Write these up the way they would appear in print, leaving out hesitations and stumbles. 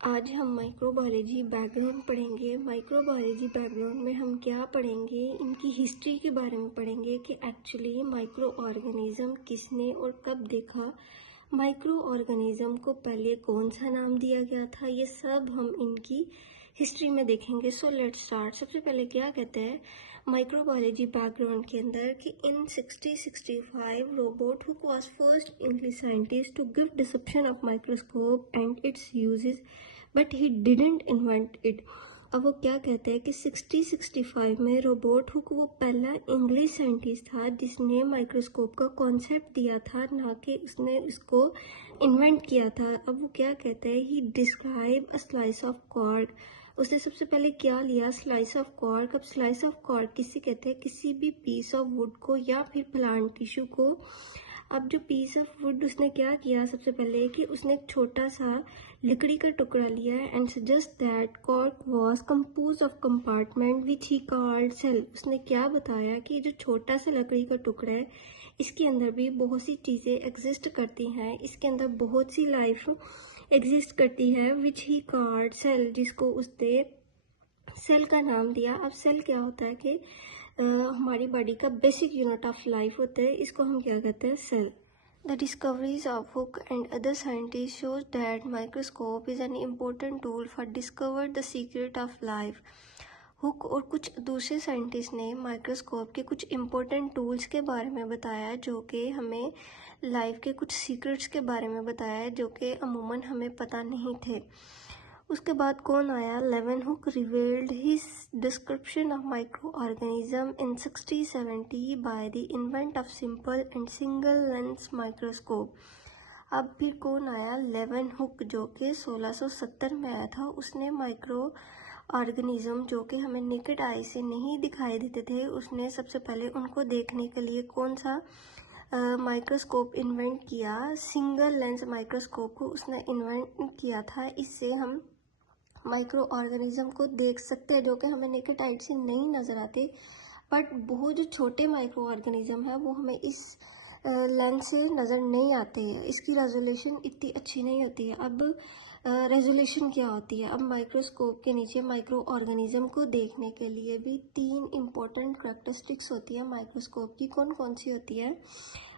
आज हम microbiology background पढ़ेंगे। माइक्रोबायोलॉजी बैकग्राउंड में हम क्या पढ़ेंगे, इनकी हिस्ट्री के बारे में पढ़ेंगे कि एक्चुअली माइक्रो ऑर्गेनिज्म किसने और कब देखा, माइक्रो ऑर्गेनिज्म को पहले कौन सा नाम दिया गया था, ये सब हम इनकी हिस्ट्री में देखेंगे। So let's start. सबसे पहले क्या कहते हैं माइक्रोबायोलॉजी बैकग्राउंड के अंदर कि in 1665 Robert Hooke was first English scientist to give description of microscope and its uses but he didn't invent it. अब वो क्या कहते हैं कि 1665 में रोबोट हुक वो पहला इंग्लिश साइंटिस्ट था जिसने माइक्रोस्कोप का कॉन्सेप्ट दिया था, ना कि उसने इसको इन्वेंट किया था। अब वो क्या कहते हैं he describe a slice of cork. उसने सबसे पहले क्या लिया, स्लाइस ऑफ कॉर्क। अब स्लाइस ऑफ कॉर्क किसे कहते हैं, किसी भी पीस ऑफ वुड को या फिर प्लांट टिश्यू को। अब जो पीस ऑफ वुड उसने क्या किया, सबसे पहले कि उसने एक छोटा सा लकड़ी का टुकड़ा लिया है and suggest that cork was compose of compartment which he called cell. उसने क्या बताया कि जो छोटा सा लकड़ी का टुकड़ा है इसके अंदर भी बहुत सी चीज़ें एग्जिस्ट करती हैं, इसके अंदर बहुत सी लाइफ एग्जिस्ट करती है विच ही कॉल्ड सेल, जिसको उसने सेल का नाम दिया। अब सेल क्या होता है कि हमारी बॉडी का बेसिक यूनिट ऑफ लाइफ होता है, इसको हम क्या कहते हैं, cell. The discoveries of Hooke and other scientists shows that microscope is an important tool for discover the secret of life. Hook और कुछ दूसरे साइंटिस्ट ने माइक्रोस्कोप के कुछ इम्पोर्टेंट टूल्स के बारे में बताया जो कि हमें लाइफ के कुछ सीक्रेट्स के बारे में बताया जो कि अमूमन हमें पता नहीं थे। उसके बाद कौन आया, Leeuwenhoek revealed his description of micro organism in 1670 by the invent of simple and single lens microscope. अब फिर कौन आया, लेवेनहुक, जो कि 1670 में आया था। उसने माइक्रो ऑर्गेनिज्म जो कि हमें नेकेड आई से नहीं दिखाई देते थे, उसने सबसे पहले उनको देखने के लिए कौन सा माइक्रोस्कोप इन्वेंट किया, सिंगल लेंस माइक्रोस्कोप को उसने इन्वेंट किया था। इससे हम माइक्रो ऑर्गेनिज्म को देख सकते हैं जो कि हमें नेकेड आई से नहीं नज़र आते, बट बहुत जो छोटे माइक्रो ऑर्गेनिज्म है वो हमें इस लेंस से नज़र नहीं आते हैं, इसकी रेजोल्यूशन इतनी अच्छी नहीं होती है। अब रेजोल्यूशन क्या होती है, अब माइक्रोस्कोप के नीचे माइक्रो ऑर्गेनिज्म को देखने के लिए भी 3 इम्पोर्टेंट करेक्टरिस्टिक्स होती है माइक्रोस्कोप की। कौन कौन सी होती है,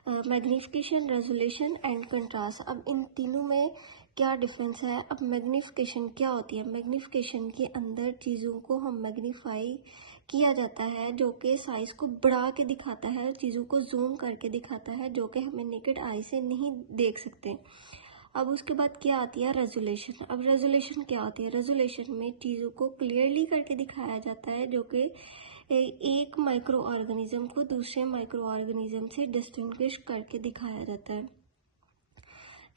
मैग्नीफिकेशन, रेजोल्यूशन एंड कंट्रास्ट। अब इन तीनों में क्या डिफरेंस है। अब मैग्नीफिकेशन क्या होती है, मैग्नीफिकेशन के अंदर चीज़ों को हम मैग्नीफाई किया जाता है जो कि साइज को बढ़ा के दिखाता है, चीज़ों को जूम करके दिखाता है जो कि हमें नेकेड आई से नहीं देख सकते। अब उसके बाद क्या आती है, रेजोल्यूशन। अब रेजोल्यूशन क्या होती है, रेजोल्यूशन में चीज़ों को क्लियरली करके दिखाया जाता है जो कि एक माइक्रो ऑर्गेनिज्म को दूसरे माइक्रो ऑर्गेनिज्म से डिस्टिंग्विश करके दिखाया जाता है।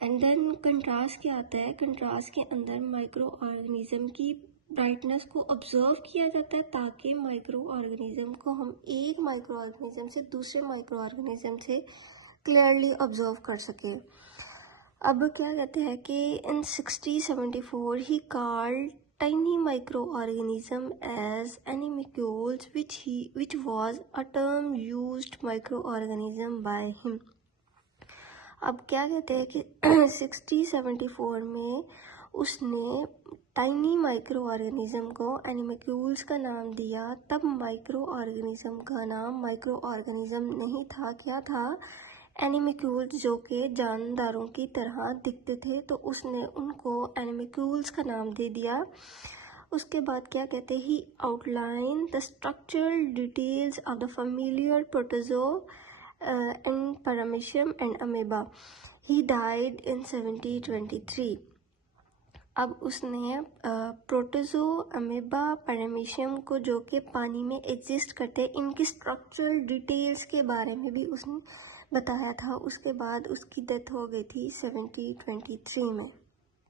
एंड देन कंट्रास्ट क्या आता है, कंट्रास्ट के अंदर माइक्रो ऑर्गेनिज्म की ब्राइटनेस को ऑब्जर्व किया जाता है ताकि माइक्रो ऑर्गेनिज्म को हम एक माइक्रो ऑर्गेनिज्म से दूसरे माइक्रो ऑर्गेनिज्म से क्लियरली ऑब्जर्व कर सके। अब क्या कहते हैं कि इन 1674 he called tiny microorganism as animalcules which was a term used microorganism by him. अब क्या कहते हैं कि 1674 में उसने टाइनी माइक्रो ऑर्गेनिज्म को एनिमल्क्यूल्स का नाम दिया। तब माइक्रो ऑर्गेनिज्म का नाम माइक्रो ऑर्गेनिज्म नहीं था, क्या था, एनिमल्क्यूल्स, जो कि जानदारों की तरह दिखते थे, तो उसने उनको एनिमल्क्यूल्स का नाम दे दिया। उसके बाद क्या कहते हैं, he outline the structural details of the familiar protozoa and paramecium and amoeba. He died in 1723. अब उसने प्रोटोजो, अमेबा, पैरामीशियम को जो कि पानी में एग्जिस्ट करते हैं, इनकी स्ट्रक्चरल डिटेल्स के बारे में भी उसने बताया था। उसके बाद उसकी डेथ हो गई थी 1723 में।